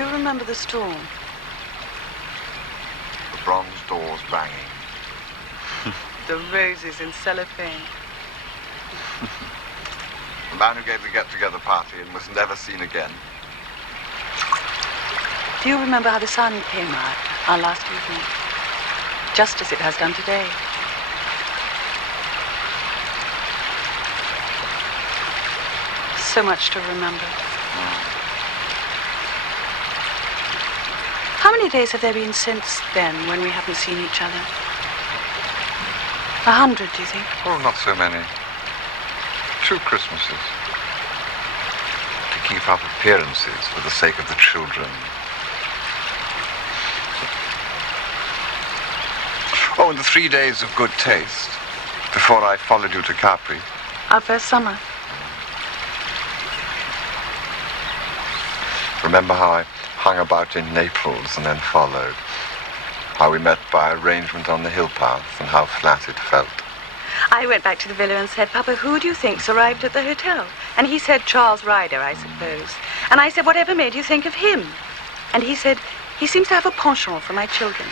Do you remember the storm? The bronze doors banging. The roses in cellophane. The man who gave the get-together party and was never seen again. Do you remember how the sun came out our last evening? Just as it has done today. So much to remember. How many days have there been since then when we haven't seen each other? 100, do you think? Oh, not so many. 2 Christmases. To keep up appearances for the sake of the children. Oh, and the 3 days of good taste before I followed you to Capri. Our first summer. Remember how I hung about in Naples and then followed? How we met by arrangement on the hill path and how flat it felt. I went back to the villa and said, Papa, who do you think's arrived at the hotel? And he said, Charles Ryder, I suppose. And I said, whatever made you think of him? And he said, he seems to have a penchant for my children.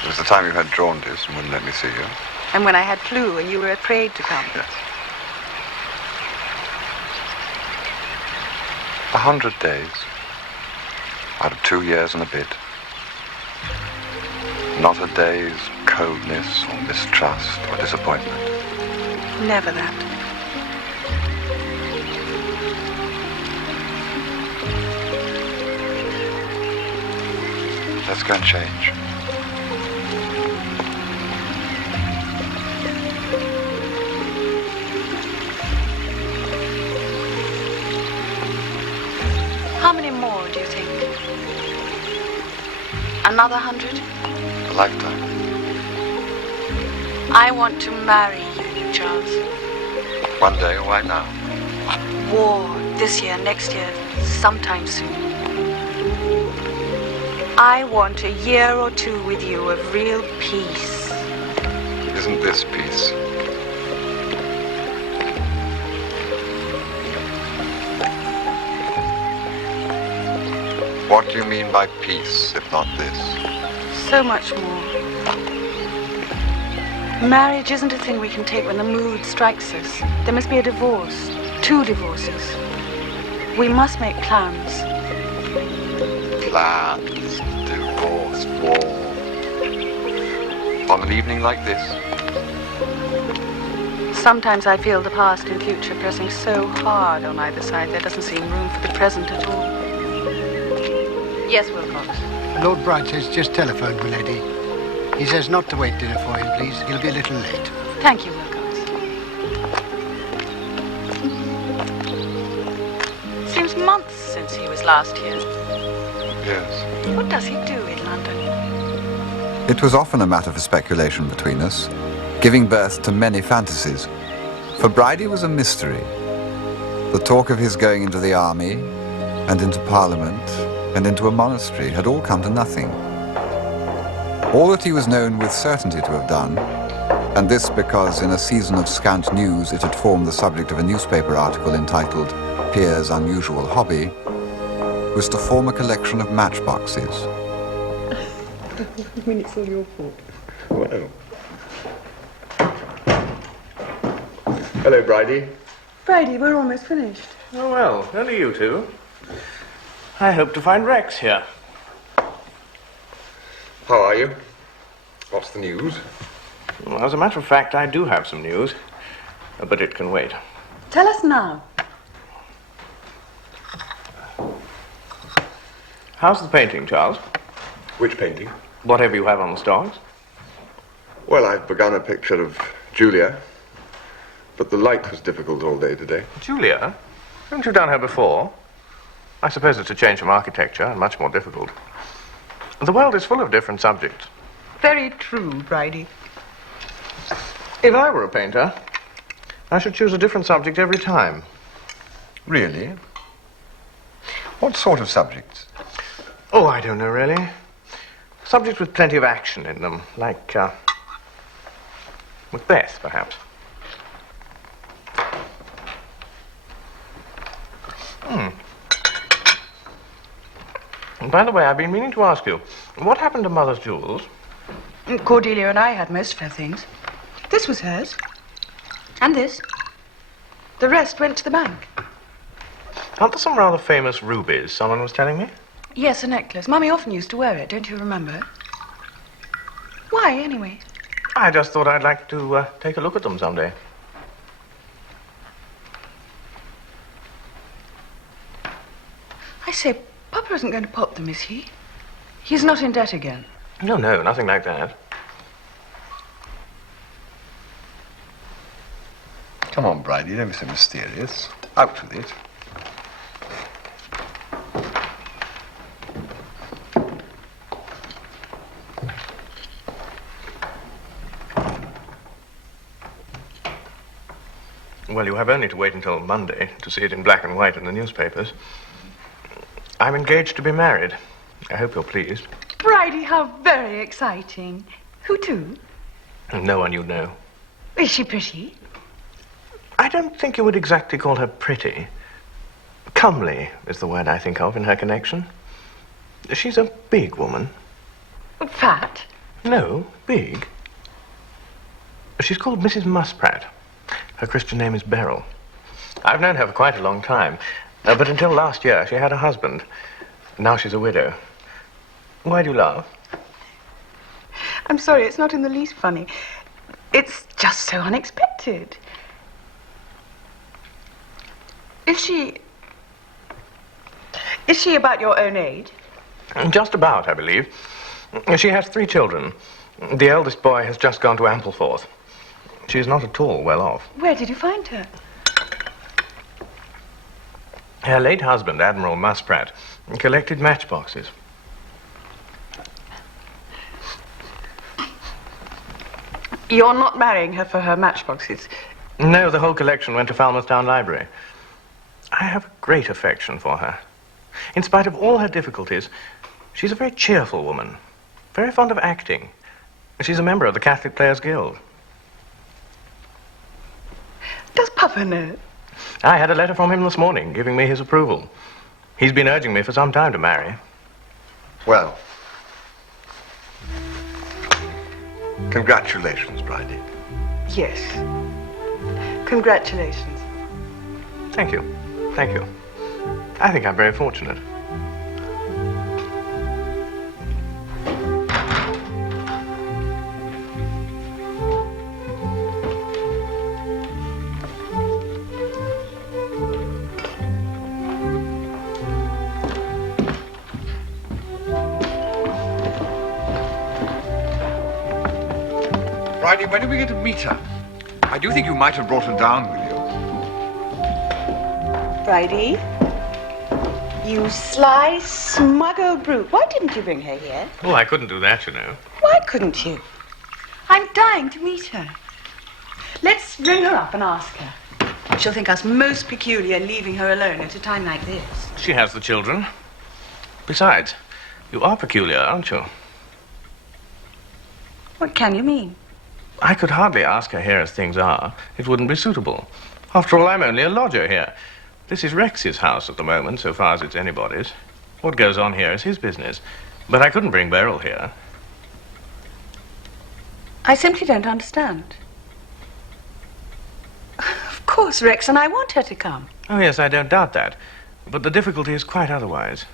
It was the time you had jaundice and wouldn't let me see you. And when I had flu and you were afraid to come. Yes. 100 days. Out of 2 years and a bit. Not a day's coldness or mistrust or disappointment. Never that. Let's go and change. How many more, do you think? Another 100? A lifetime. I want to marry you, Charles. One day, why now? War, this year, next year, sometime soon. I want a year or 2 with you of real peace. Isn't this peace? What do you mean by peace, if not this? So much more. Marriage isn't a thing we can take when the mood strikes us. There must be a divorce. 2 divorces. We must make plans. Plans, divorce, war. On an evening like this? Sometimes I feel the past and future pressing so hard on either side there doesn't seem room for the present at all. Yes, Wilcox. Lord Brideshead's just telephoned, milady. He says not to wait dinner for him, please. He'll be a little late. Thank you, Wilcox. Seems months since he was last here. Yes. What does he do in London? It was often a matter for speculation between us, giving birth to many fantasies. For Bridie was a mystery. The talk of his going into the army, and into Parliament, and into a monastery had all come to nothing. All that he was known with certainty to have done, and this because in a season of scant news it had formed the subject of a newspaper article entitled Pierre's Unusual Hobby, was to form a collection of matchboxes. I mean, it's all your fault. Well. Hello, Bridie. Brady, we're almost finished. Oh, well, only you two. I hope to find Rex here. How are you? What's the news? Well, as a matter of fact, I do have some news, but it can wait. Tell us now. How's the painting, Charles? Which painting? Whatever you have on the stocks. Well, I've begun a picture of Julia, but the light was difficult all day today. Julia? Haven't you done her before? I suppose it's a change from architecture and much more difficult. The world is full of different subjects. Very true, Bridie. If I were a painter, I should choose a different subject every time. Really? What sort of subjects? Oh, I don't know, really. Subjects with plenty of action in them, like, Macbeth, perhaps. And by the way, I've been meaning to ask you, what happened to Mother's jewels? Cordelia and I had most of her things. This was hers. And this. The rest went to the bank. Aren't there some rather famous rubies, someone was telling me? Yes, a necklace. Mummy often used to wear it, don't you remember? Why, anyway? I just thought I'd like to take a look at them someday. I say, Papa isn't going to pop them, is he? He's not in debt again. No, nothing like that. Come on, Bridie, don't be so mysterious. Out with it. Well, you have only to wait until Monday to see it in black and white in the newspapers. I'm engaged to be married. I hope you're pleased. Bridie, how very exciting. Who to? No one you know. Is she pretty? I don't think you would exactly call her pretty. Comely is the word I think of in her connection. She's a big woman. Fat? No, big. She's called Mrs. Musprat. Her Christian name is Beryl. I've known her for quite a long time, but until last year she had a husband. Now she's a widow. Why do you laugh? I'm sorry, it's not in the least funny. It's just so unexpected. Is she about your own age? Just about, I believe. She has 3 children. The eldest boy has just gone to Ampleforth. She is not at all well off. Where did you find her? Her late husband, Admiral Musprat, collected matchboxes. You're not marrying her for her matchboxes. No, the whole collection went to Falmouth Town Library. I have a great affection for her. In spite of all her difficulties, she's a very cheerful woman, very fond of acting. She's a member of the Catholic Players Guild. Does Papa know? I had a letter from him this morning giving me his approval. He's been urging me for some time to marry. Well, congratulations, Bridie. Yes. Congratulations. Thank you. Thank you. I think I'm very fortunate. Bridie, when are we going to meet her? I do think you might have brought her down with you. Bridie, you sly, smug old brute. Why didn't you bring her here? Oh, I couldn't do that, you know. Why couldn't you? I'm dying to meet her. Let's ring her up and ask her. She'll think us most peculiar leaving her alone at a time like this. She has the children. Besides, you are peculiar, aren't you? What can you mean? I could hardly ask her here as things are. It wouldn't be suitable. After all, I'm only a lodger here. This is Rex's house at the moment, so far as it's anybody's. What goes on here is his business. But I couldn't bring Beryl here. I simply don't understand. Of course, Rex, and I want her to come. Oh, yes, I don't doubt that. But the difficulty is quite otherwise.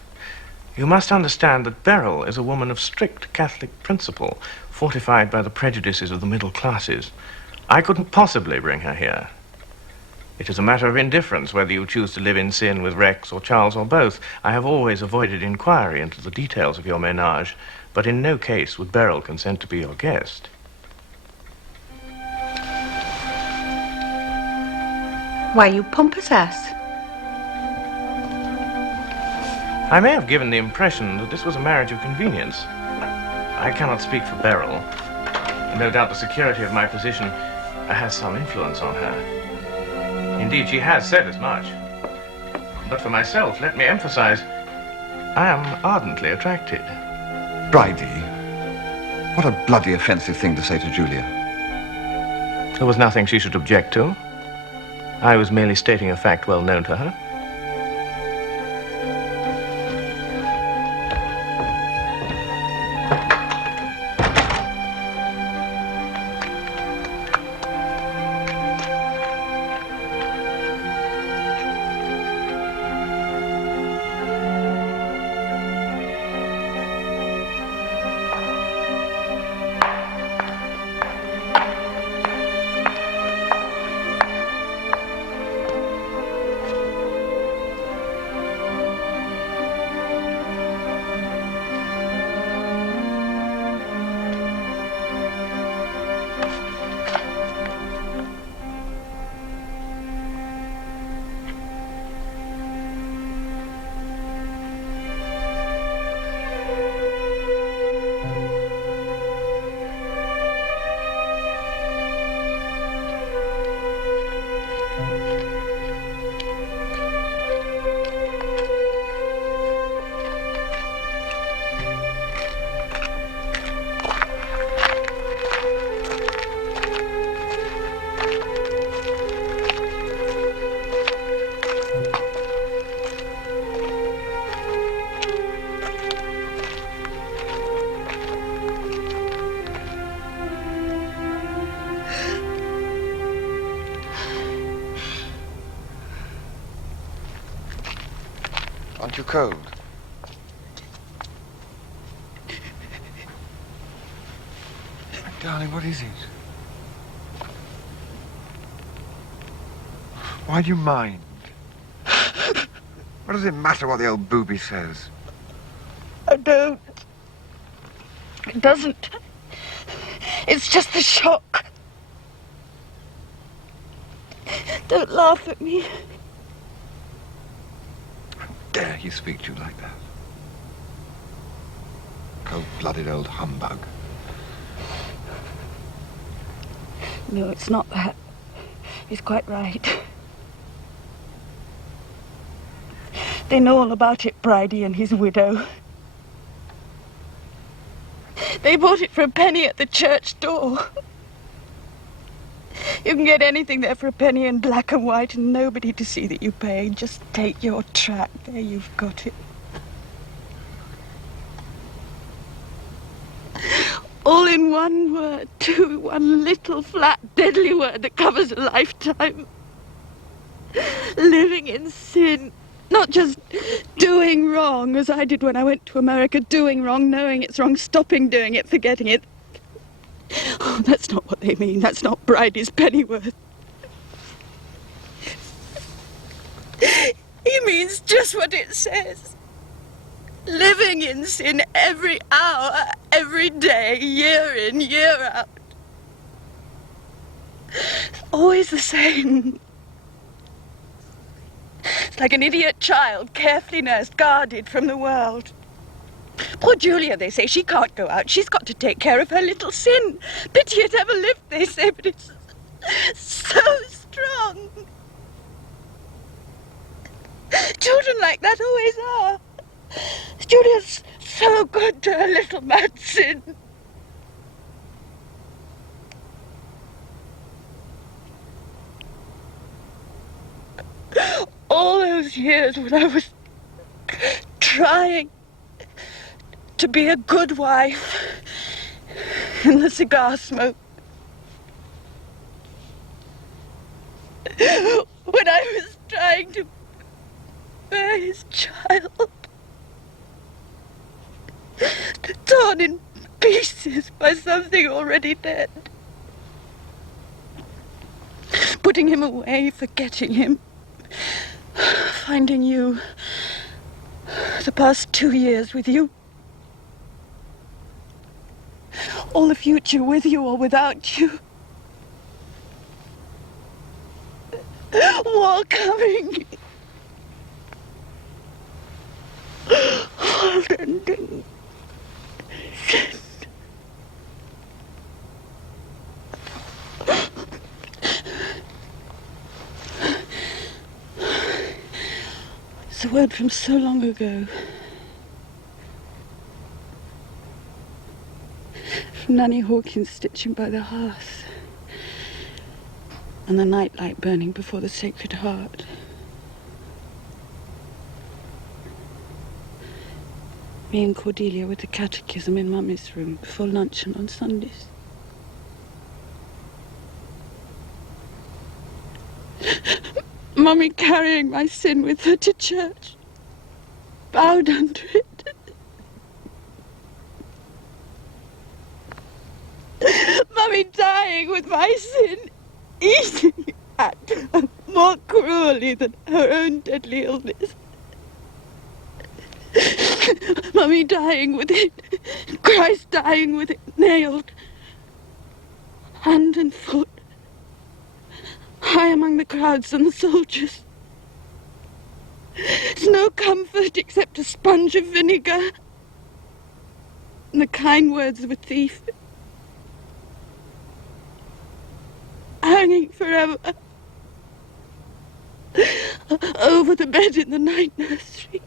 You must understand that Beryl is a woman of strict Catholic principle, fortified by the prejudices of the middle classes. I couldn't possibly bring her here. It is a matter of indifference whether you choose to live in sin with Rex or Charles or both. I have always avoided inquiry into the details of your ménage, but in no case would Beryl consent to be your guest. Why, you pompous ass. I may have given the impression that this was a marriage of convenience. I cannot speak for Beryl. No doubt the security of my position has some influence on her. Indeed, she has said as much. But for myself, let me emphasize, I am ardently attracted. Bridie, what a bloody offensive thing to say to Julia. There was nothing she should object to. I was merely stating a fact well known to her. Aren't you cold? Darling, what is it? Why do you mind? What does it matter what the old booby says? I don't. It doesn't. It's just the shock. Don't laugh at me. How dare he speak to you like that? Cold-blooded old humbug. No, it's not that. He's quite right. They know all about it, Bridie and his widow. They bought it for a penny at the church door. You can get anything there for a penny in black and white and nobody to see that you paid. Just take your track. There, you've got it. All in one word, too. One little, flat, deadly word that covers a lifetime. Living in sin. Not just doing wrong, as I did when I went to America. Doing wrong, knowing it's wrong, stopping doing it, forgetting it. Oh, that's not what they mean. That's not Bridie's pennyworth. He means just what it says. Living in sin every hour, every day, year in, year out. Always the same. It's like an idiot child, carefully nursed, guarded from the world. Poor Julia, they say, she can't go out. She's got to take care of her little sin. Pity it ever lived, they say, but it's so strong. Children like that always are. Julia's so good to her little mad sin. All those years when I was trying to be a good wife in the cigar smoke. When I was trying to bear his child, torn in pieces by something already dead. Putting him away, forgetting him. Finding you. The past 2 years with you. All the future with you or without you. War coming. World ending. It's a word from so long ago. From Nanny Hawkins stitching by the hearth. And the nightlight burning before the Sacred Heart. Me and Cordelia with the catechism in Mummy's room before luncheon on Sundays. Mummy carrying my sin with her to church, bowed under it. Mummy dying with my sin, eating at her more cruelly than her own deadly illness. Mummy dying with it, Christ dying with it, nailed, hand and foot, high among the crowds and the soldiers. There's no comfort except a sponge of vinegar and the kind words of a thief. Hanging forever over the bed in the night nursery.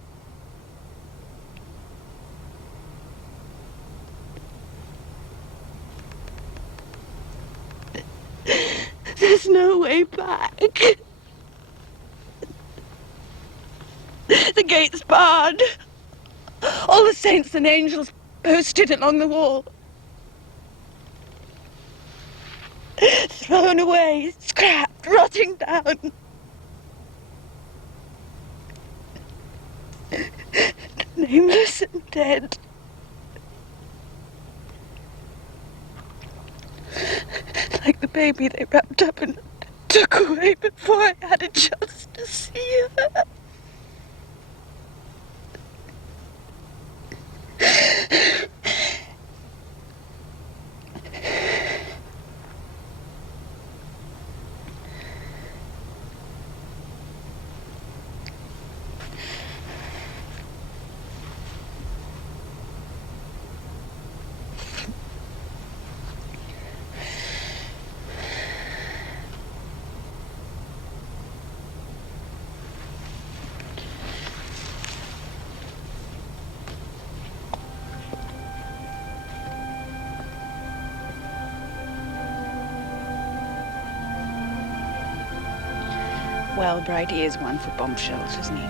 There's no way back. The gate's barred. All the saints and angels posted along the wall. Thrown away, scrapped, rotting down. and dead. Like the baby they wrapped up and took away before I had a chance to see her. Well, Bridie is one for bombshells, isn't he?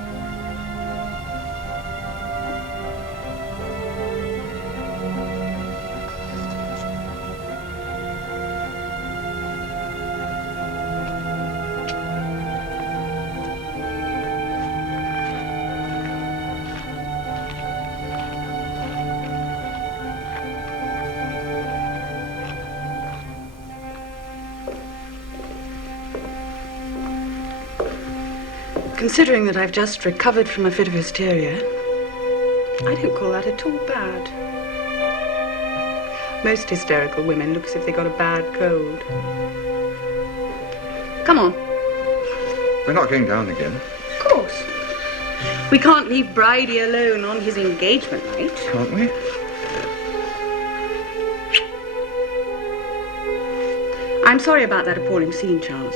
Considering that I've just recovered from a fit of hysteria, I don't call that at all bad. Most hysterical women look as if they got a bad cold. Come on. We're not going down again. Of course. We can't leave Bridie alone on his engagement night. Can't we? I'm sorry about that appalling scene, Charles.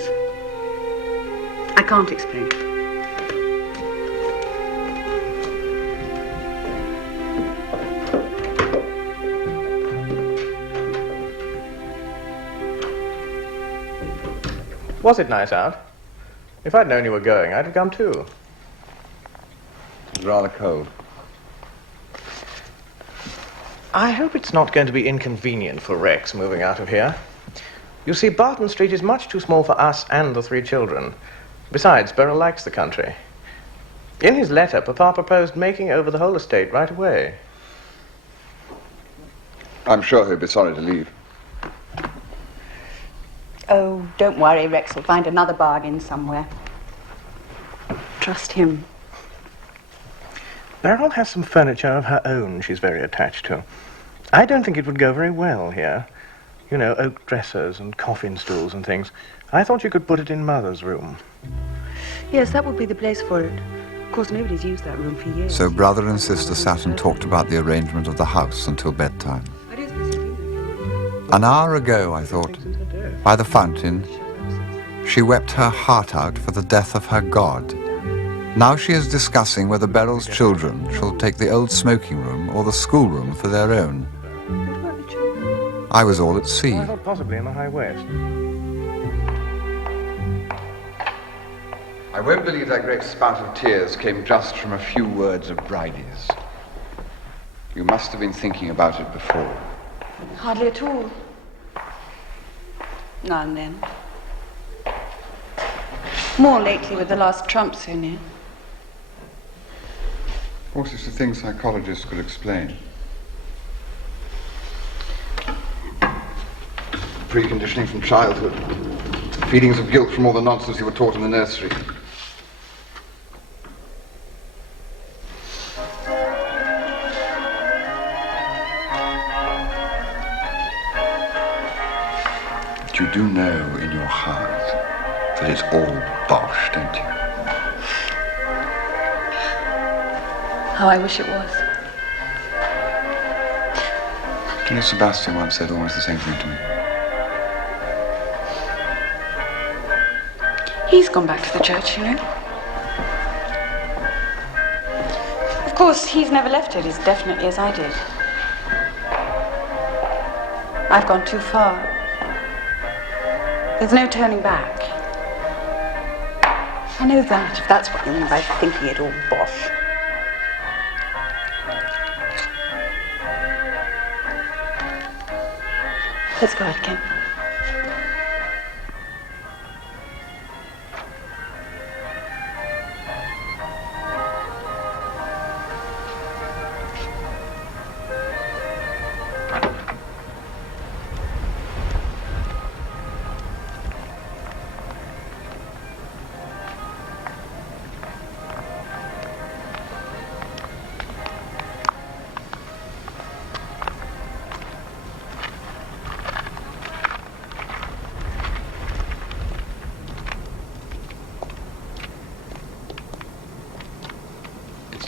I can't explain. Was it nice out? If I'd known you were going, I'd have come too. It's rather cold. I hope it's not going to be inconvenient for Rex moving out of here. You see, Barton Street is much too small for us and the 3 children. Besides, Beryl likes the country. In his letter, Papa proposed making over the whole estate right away. I'm sure he'll be sorry to leave. Oh, don't worry, Rex will find another bargain somewhere. Trust him. Beryl has some furniture of her own she's very attached to. I don't think it would go very well here. You know, oak dressers and coffin stools and things. I thought you could put it in Mother's room. Yes, that would be the place for it. Of course, nobody's used that room for years. So brother and sister sat and talked about the arrangement of the house until bedtime. An hour ago, I thought, by the fountain, she wept her heart out for the death of her God. Now she is discussing whether Beryl's children shall take the old smoking room or the schoolroom for their own. I was all at sea. I thought possibly in the High West. I won't believe that great spout of tears came just from a few words of Bridie's. You must have been thinking about it before. Hardly at all. Now and then. More lately with the last Trump so near. Of course, it's a thing psychologists could explain. Preconditioning from childhood. Feelings of guilt from all the nonsense you were taught in the nursery. But you do know in your heart that it's all bosh, don't you? How I wish it was. You know, Sebastian once said almost the same thing to me. He's gone back to the church, you know. Of course, he's never left it as definitely as I did. I've gone too far. There's no turning back. I know that, if that's what you mean by thinking it all bosh. Let's go out again.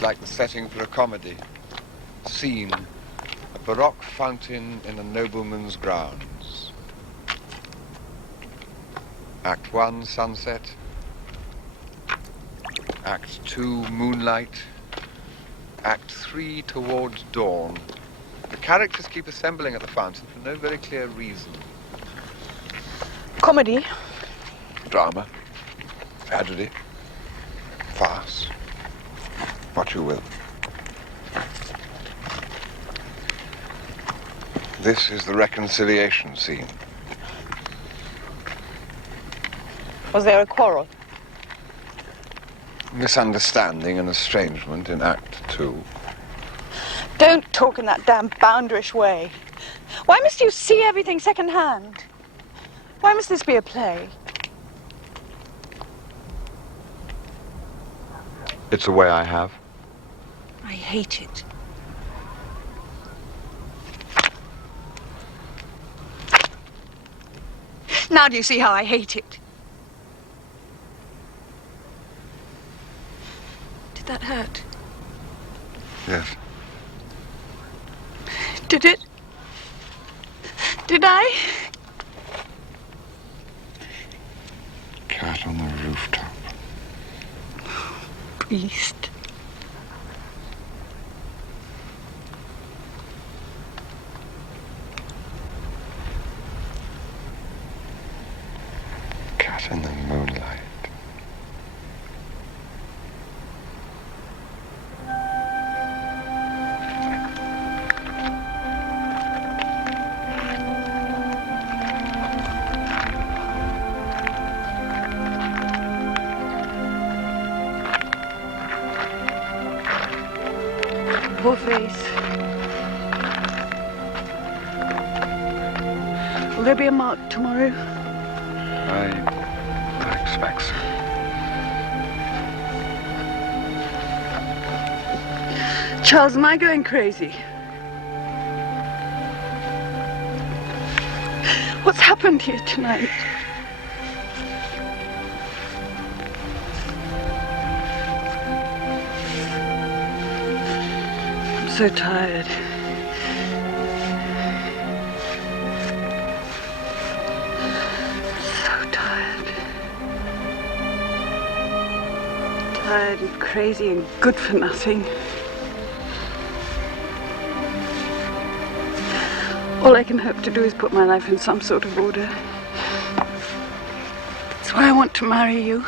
like the setting for a comedy. Scene, a baroque fountain in a nobleman's grounds. Act 1, sunset. Act 2, moonlight. Act 3, towards dawn. The characters keep assembling at the fountain for no very clear reason. Comedy? Drama. Tragedy. Farce. What you will. This is the reconciliation scene. Was there a quarrel? Misunderstanding and estrangement in Act 2. Don't talk in that damn bounderish way. Why must you see everything second-hand? Why must this be a play? It's a way I have. I hate it. Now do you see how I hate it? Did that hurt? Yes. Did it? Did I? Cat on the rooftop. Beast. Cat in the moonlight. Poor face. Will there be a mark tomorrow? I expect so. Charles, am I going crazy? What's happened here tonight? I'm so tired. Tired and crazy and good for nothing. All I can hope to do is put my life in some sort of order. That's why I want to marry you.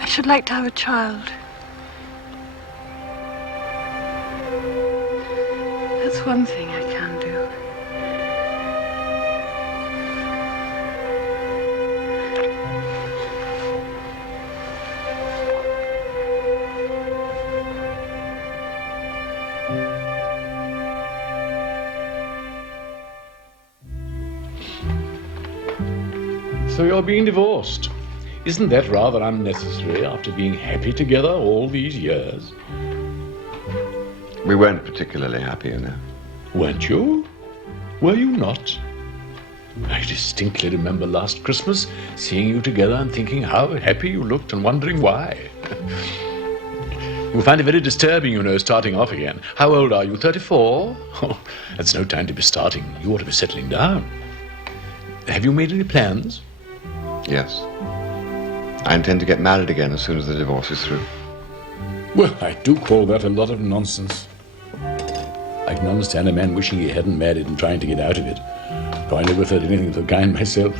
I should like to have a child. That's one thing I can do. So you're being divorced. Isn't that rather unnecessary after being happy together all these years? We weren't particularly happy, you know. Weren't you? Were you not? I distinctly remember last Christmas seeing you together and thinking how happy you looked and wondering why. You'll find it very disturbing, you know, starting off again. How old are you, 34? Oh, that's no time to be starting. You ought to be settling down. Have you made any plans? Yes. I intend to get married again as soon as the divorce is through. Well, I do call that a lot of nonsense. I can understand a man wishing he hadn't married and trying to get out of it. Though I never thought anything of the kind myself.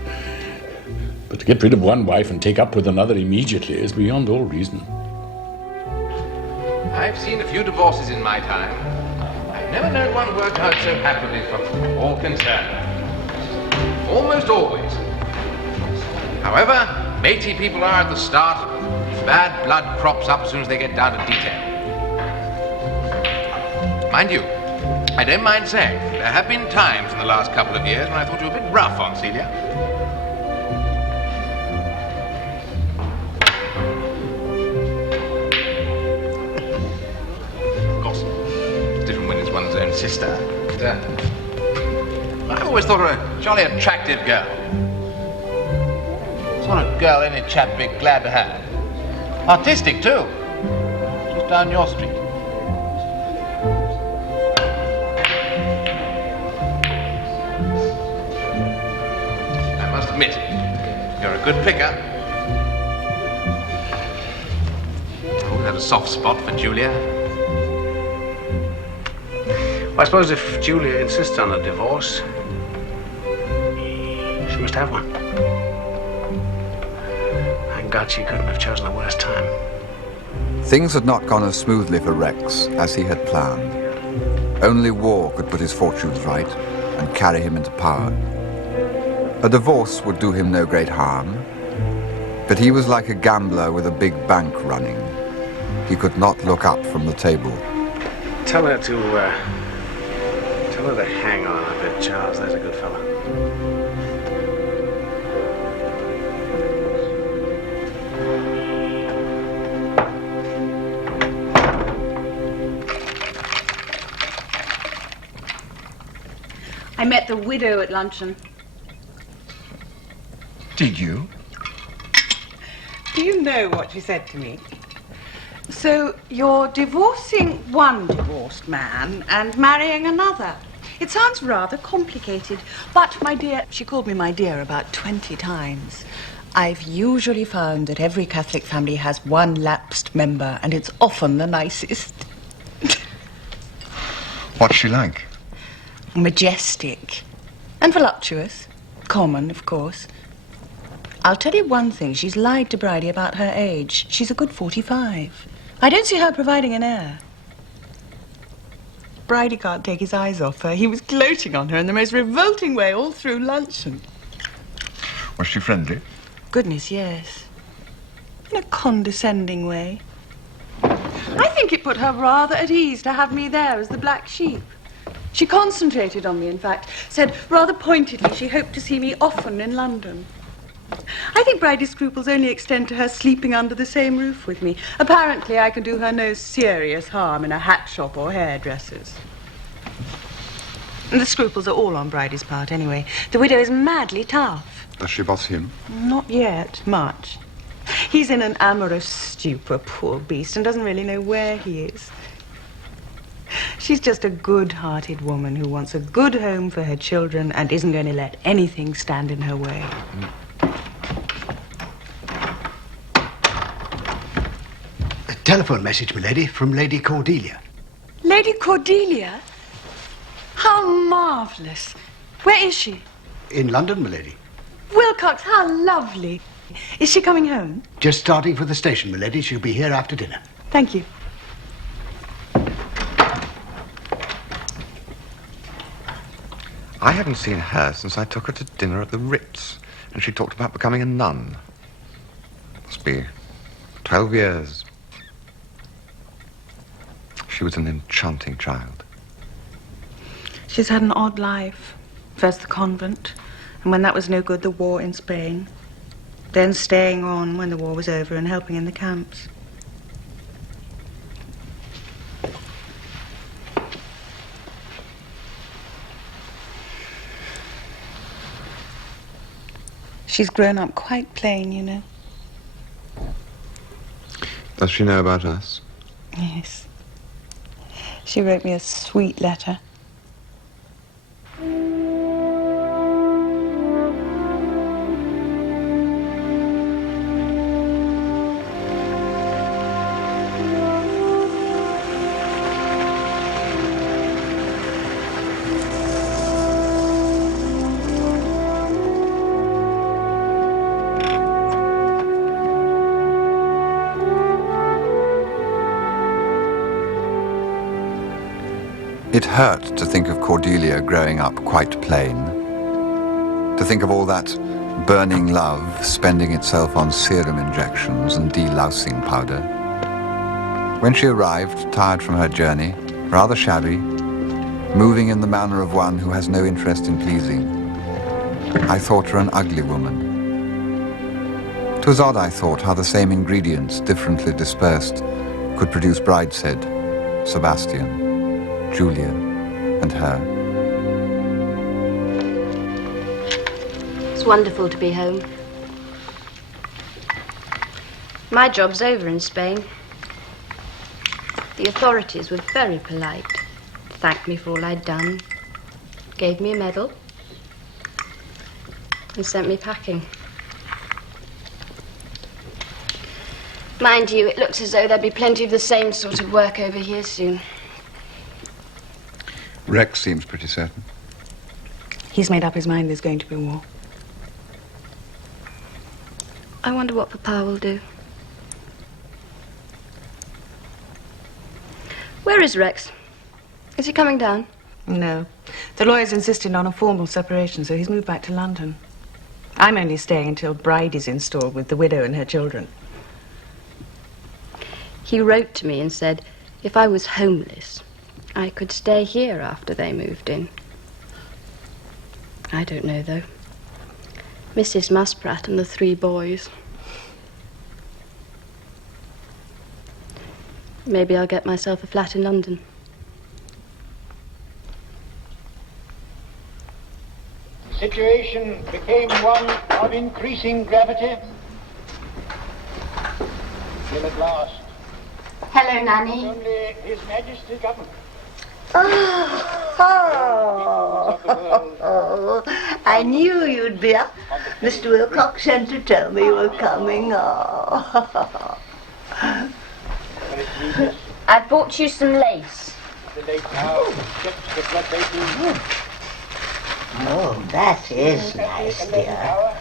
But to get rid of one wife and take up with another immediately is beyond all reason. I've seen a few divorces in my time. I've never known one work out so happily for all concerned. Almost always. However matey people are at the start, bad blood crops up as soon as they get down to detail. Mind you, I don't mind saying, there have been times in the last couple of years when I thought you were a bit rough on Celia. Of course, it's different when it's one's own sister. But I've always thought her a jolly attractive girl. Sort of girl any chap'd be glad to have. Artistic, too. Just down your street. I must admit, you're a good picker. Oh, had a soft spot for Julia. Well, I suppose if Julia insists on a divorce, she must have one. Thank God she couldn't have chosen a worse time. Things had not gone as smoothly for Rex as he had planned. Only war could put his fortunes right and carry him into power. A divorce would do him no great harm, but he was like a gambler with a big bank running. He could not look up from the table. Tell her to hang on a bit, Charles. There's a good fella. I met the widow at luncheon. Did you? Do you know what she said to me? So you're divorcing one divorced man and marrying another. It sounds rather complicated. But, my dear, she called me my dear about 20 times. I've usually found that every Catholic family has one lapsed member, and it's often the nicest. What's she like? Majestic and voluptuous. Common, of course. I'll tell you one thing. She's lied to Bridie about her age. She's a good 45. I don't see her providing an heir. Bridie can't take his eyes off her. He was gloating on her in the most revolting way all through luncheon. Was she friendly? Goodness, yes. In a condescending way. I think it put her rather at ease to have me there as the black sheep. She concentrated on me, in fact. Said rather pointedly she hoped to see me often in London. I think Bridie's scruples only extend to her sleeping under the same roof with me. Apparently, I can do her no serious harm in a hat shop or hairdresser's. And the scruples are all on Bridie's part, anyway. The widow is madly tough. Does she boss him? Not yet, much. He's in an amorous stupor, poor beast, and doesn't really know where he is. She's just a good-hearted woman who wants a good home for her children and isn't going to let anything stand in her way. A telephone message, milady, from Lady Cordelia. Lady Cordelia? How marvellous. Where is she? In London, milady. Wilcox, how lovely. Is she coming home? Just starting for the station, milady. She'll be here after dinner. Thank you. I haven't seen her since I took her to dinner at the Ritz, and she talked about becoming a nun. Must be 12 years. She was an enchanting child. She's had an odd life. First the convent, and when that was no good, the war in Spain. Then staying on when the war was over and helping in the camps. She's grown up quite plain, you know. Does she know about us? Yes. She wrote me a sweet letter. It hurt to think of Cordelia growing up quite plain. To think of all that burning love spending itself on serum injections and delousing powder. When she arrived, tired from her journey, rather shabby, moving in the manner of one who has no interest in pleasing, I thought her an ugly woman. 'Twas odd, I thought, how the same ingredients, differently dispersed, could produce Brideshead, Sebastian, Julia, and her. It's wonderful to be home. My job's over in Spain. The authorities were very polite. Thanked me for all I'd done. Gave me a medal. And sent me packing. Mind you, it looks as though there'd be plenty of the same sort of work over here soon. Rex seems pretty certain. He's made up his mind there's going to be war. I wonder what Papa will do. Where is Rex? Is he coming down? No. The lawyer's insisting on a formal separation, so he's moved back to London. I'm only staying until Bridie's installed with the widow and her children. He wrote to me and said if I was homeless, I could stay here after they moved in. I don't know, though. Mrs. Musprat and the 3 boys. Maybe I'll get myself a flat in London. The situation became one of increasing gravity. Till at last. Hello, Nanny. Only His Majesty's government. Oh, I knew you'd be up. Mr. Wilcox sent to tell me you were coming. Oh. I bought you some lace. Oh, that is nice, dear.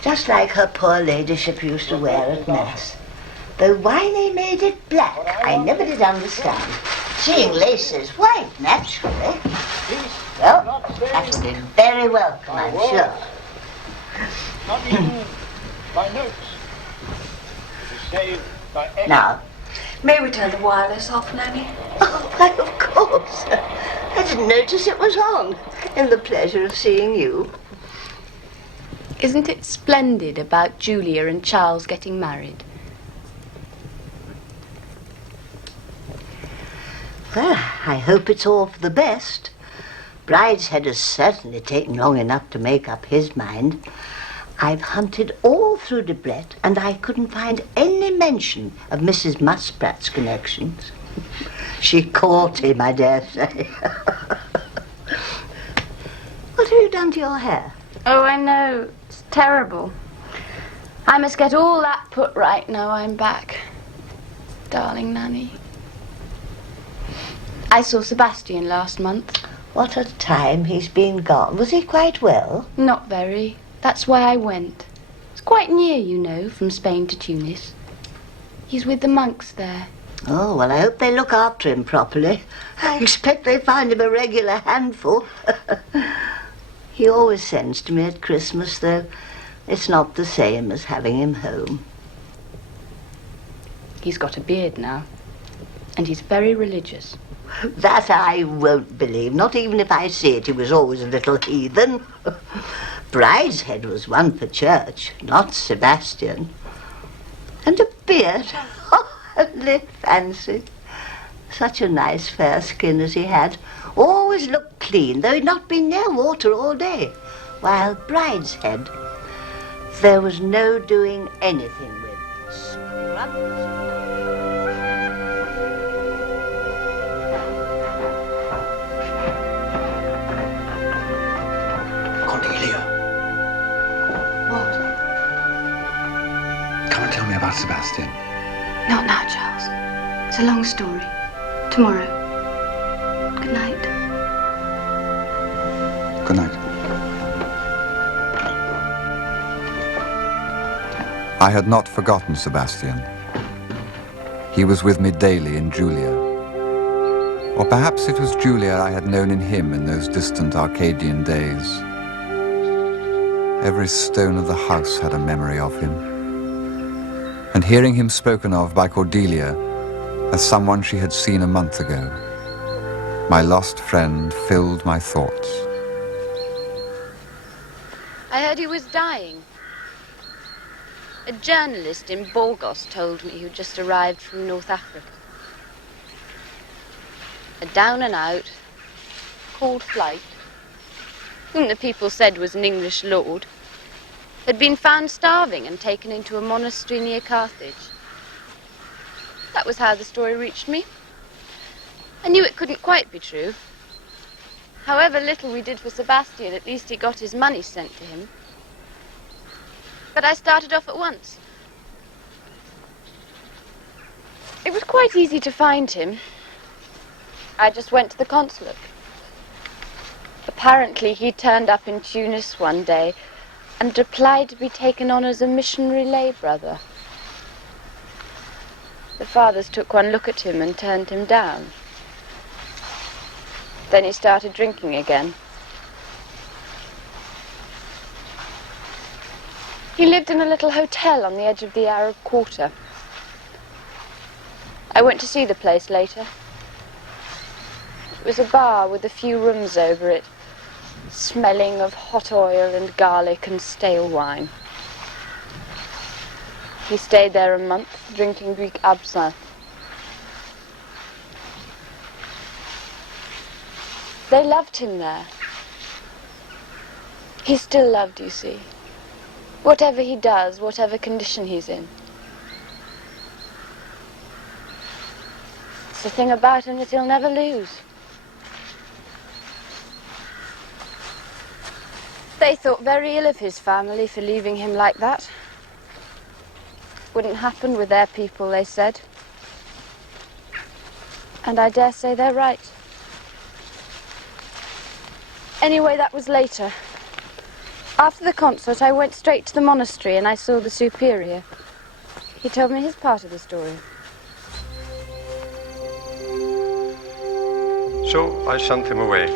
Just like her poor ladyship used to wear at Mass. Though why they made it black, I never did understand. Seeing laces white, naturally. Well, that will be very welcome, I'm sure. Not even by notes. To save by echo. Now, May we turn the wireless off, Nanny? oh, why, of course. I didn't notice it was on. In the pleasure of seeing you. Isn't it splendid about Julia and Charles getting married? Well, I hope it's all for the best. Brideshead has certainly taken long enough to make up his mind. I've hunted all through Debrett, and I couldn't find any mention of Mrs. Musprat's connections. She caught him, I dare say. What have you done to your hair? Oh, I know. It's terrible. I must get all that put right now I'm back. Darling Nanny. I saw Sebastian last month. What a time he's been gone. Was he quite well? Not very. That's why I went. It's quite near, you know, from Spain to Tunis. He's with the monks there. Oh, well, I hope they look after him properly. I expect they find him a regular handful. He always sends to me at Christmas, though it's not the same as having him home. He's got a beard now, and he's very religious. That I won't believe, not even if I see it. He was always a little heathen. Brideshead was one for church, not Sebastian. And a beard. Oh, only fancy. Such a nice fair skin as he had. Always looked clean, though he'd not been near water all day. While Brideshead, there was no doing anything with. Scrubs. Tell me about Sebastian. Not now, Charles. It's a long story. Tomorrow. Good night. Good night. I had not forgotten Sebastian. He was with me daily in Julia. Or perhaps it was Julia I had known in him in those distant Arcadian days. Every stone of the house had a memory of him. And hearing him spoken of by Cordelia as someone she had seen a month ago, my lost friend filled my thoughts. I heard he was dying. A journalist in Burgos told me who'd just arrived from North Africa. A down-and-out, called Flight, whom the people said was an English lord. had been found starving and taken into a monastery near Carthage. That was how the story reached me. I knew it couldn't quite be true. However little we did for Sebastian, at least he got his money sent to him. But I started off at once. It was quite easy to find him. I just went to the consulate. Apparently he turned up in Tunis one day and applied to be taken on as a missionary lay brother. The fathers took one look at him and turned him down. Then he started drinking again. He lived in a little hotel on the edge of the Arab Quarter. I went to see the place later. It was a bar with a few rooms over it, smelling of hot oil and garlic and stale wine. He stayed there a month, drinking Greek absinthe. They loved him there. He's still loved, you see. Whatever he does, whatever condition he's in. It's the thing about him that he'll never lose. They thought very ill of his family for leaving him like that. Wouldn't happen with their people, they said. And I dare say they're right. Anyway, that was later. After the concert, I went straight to the monastery and I saw the superior. He told me his part of the story. So I sent him away.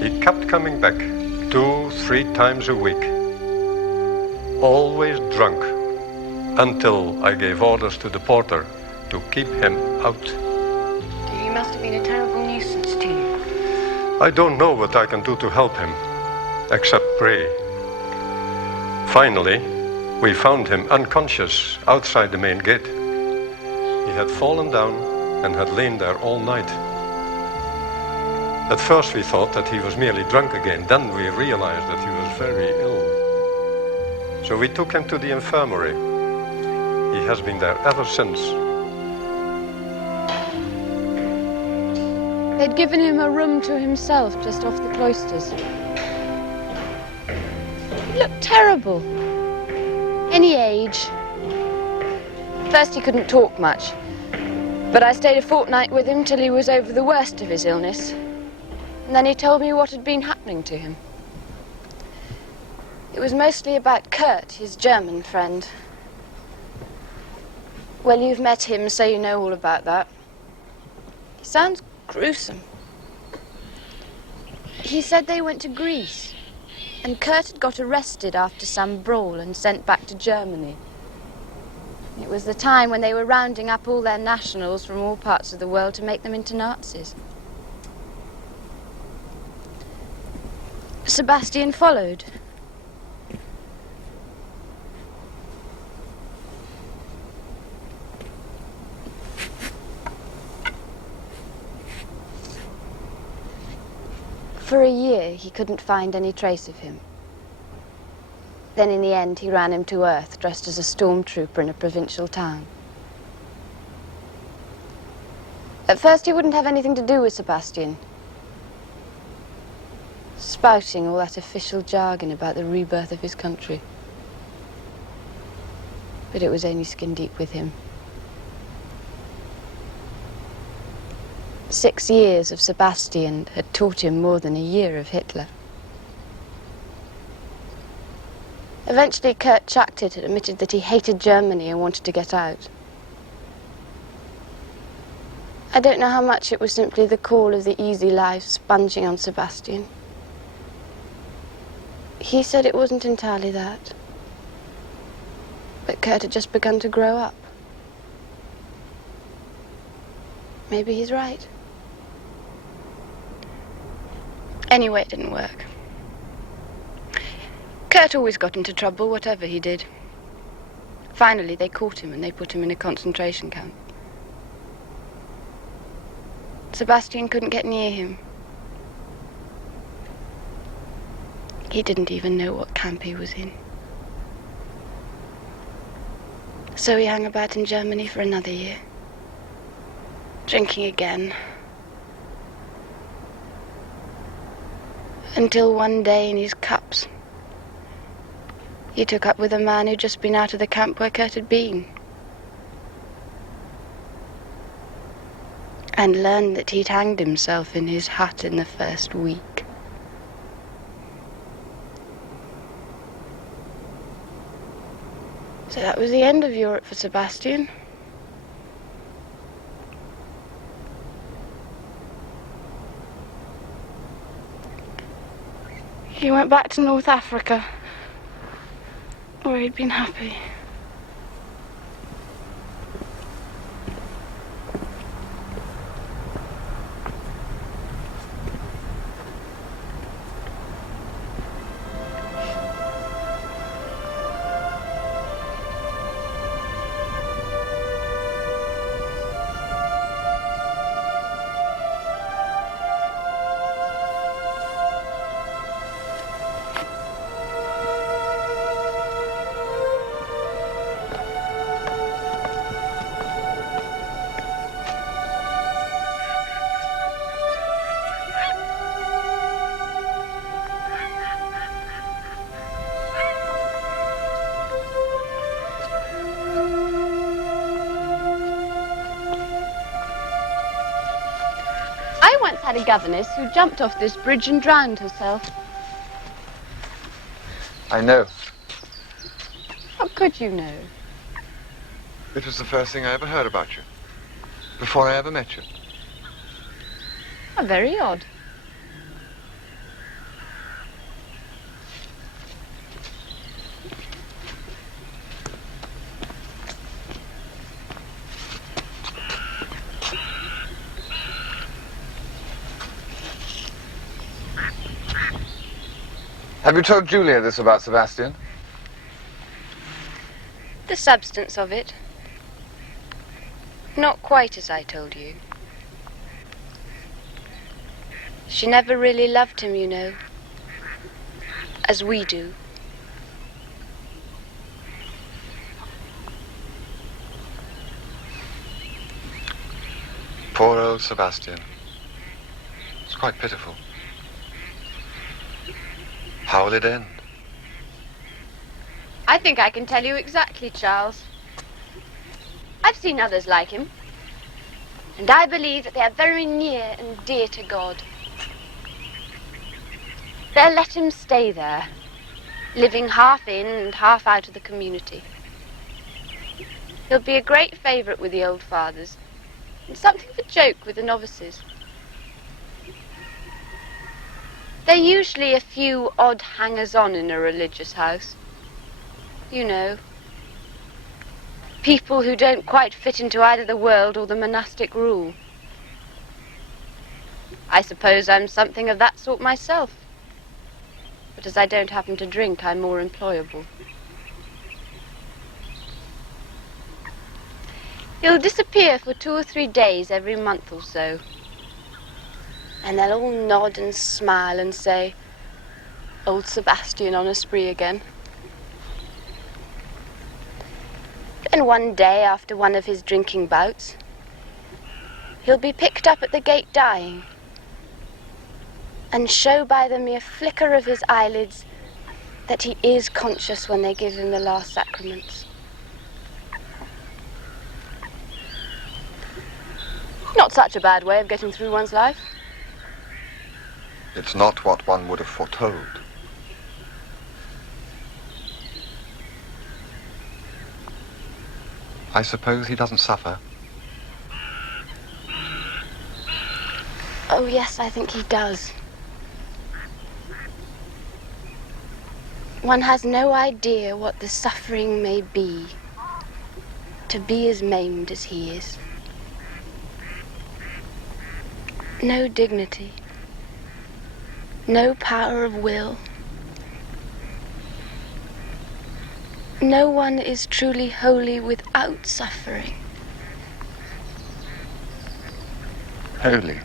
He kept coming back 2-3 times a week. Always drunk. Until I gave orders to the porter to keep him out. He must have been a terrible nuisance to you. I don't know what I can do to help him, except pray. Finally, we found him unconscious outside the main gate. He had fallen down and had lain there all night. At first we thought that he was merely drunk again. Then we realized that he was very ill. So we took him to the infirmary. He has been there ever since. They'd given him a room to himself just off the cloisters. He looked terrible. Any age. First he couldn't talk much, but I stayed a fortnight with him till he was over the worst of his illness. And then he told me what had been happening to him. It was mostly about Kurt, his German friend. Well, you've met him, so you know all about that. He sounds gruesome. He said they went to Greece, and Kurt had got arrested after some brawl and sent back to Germany. It was the time when they were rounding up all their nationals from all parts of the world to make them into Nazis. Sebastian followed. For a year, he couldn't find any trace of him. Then in the end, he ran him to earth, dressed as a stormtrooper in a provincial town. At first, he wouldn't have anything to do with Sebastian, spouting all that official jargon about the rebirth of his country. But it was only skin deep with him. 6 years of Sebastian had taught him more than a year of Hitler. Eventually, Kurt chucked it and admitted that he hated Germany and wanted to get out. I don't know how much it was simply the call of the easy life sponging on Sebastian. He said it wasn't entirely that, but Kurt had just begun to grow up. Maybe he's right. Anyway, it didn't work. Kurt always got into trouble, whatever he did. Finally, they caught him and they put him in a concentration camp. Sebastian couldn't get near him. He didn't even know what camp he was in. So he hung about in Germany for another year, drinking again. Until one day in his cups, he took up with a man who'd just been out of the camp where Kurt had been. And learned that he'd hanged himself in his hut in the first week. So that was the end of Europe for Sebastian. He went back to North Africa, where he'd been happy. Had a governess who jumped off this bridge and drowned herself. I know. How could you know? It was the first thing I ever heard about you. Before I ever met you. Oh, very odd. Have you told Julia this about Sebastian? The substance of it. Not quite as I told you. She never really loved him, you know. As we do. Poor old Sebastian. It's quite pitiful. How will it end? I think I can tell you exactly, Charles. I've seen others like him. And I believe that they are very near and dear to God. They'll let him stay there, living half in and half out of the community. He'll be a great favourite with the old fathers, and something of a joke with the novices. There are usually a few odd hangers-on in a religious house. You know, people who don't quite fit into either the world or the monastic rule. I suppose I'm something of that sort myself. But as I don't happen to drink, I'm more employable. He'll disappear for 2 or 3 days every month or so. And they'll all nod and smile and say, "Old Sebastian on a spree again." Then one day, after one of his drinking bouts, he'll be picked up at the gate dying, and show by the mere flicker of his eyelids that he is conscious when they give him the last sacraments. Not such a bad way of getting through one's life. It's not what one would have foretold. I suppose he doesn't suffer. Oh, yes, I think he does. One has no idea what the suffering may be to be as maimed as he is. No dignity. No power of will. No one is truly holy without suffering. Holy?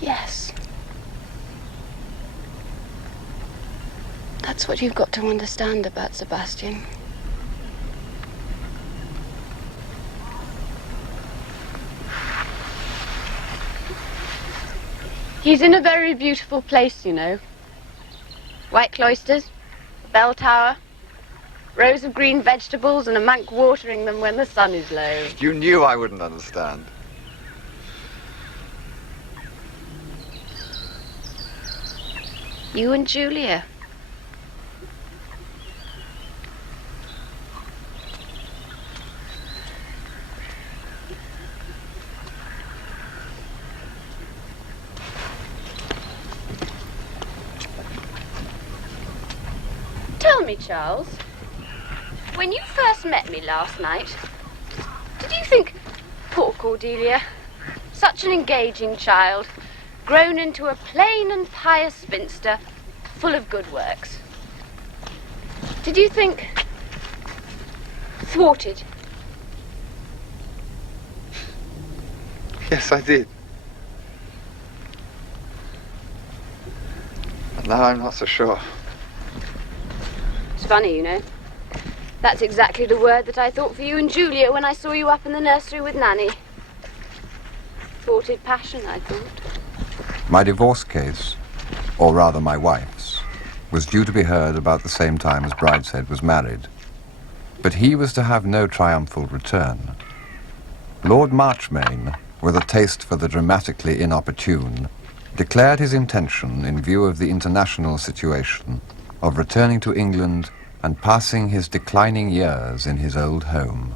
Yes. That's what you've got to understand about Sebastian. He's in a very beautiful place, you know. White cloisters, a bell tower, rows of green vegetables, and a monk watering them when the sun is low. You knew I wouldn't understand. You and Julia. Tell me, Charles, when you first met me last night, did you think, poor Cordelia, such an engaging child, grown into a plain and pious spinster, full of good works? Did you think thwarted? Yes, I did. But now I'm not so sure. It's funny, you know. That's exactly the word that I thought for you and Julia when I saw you up in the nursery with Nanny. Thwarted passion, I thought. My divorce case, or rather my wife's, was due to be heard about the same time as Brideshead was married. But he was to have no triumphal return. Lord Marchmain, with a taste for the dramatically inopportune, declared his intention, in view of the international situation, of returning to England and passing his declining years in his old home.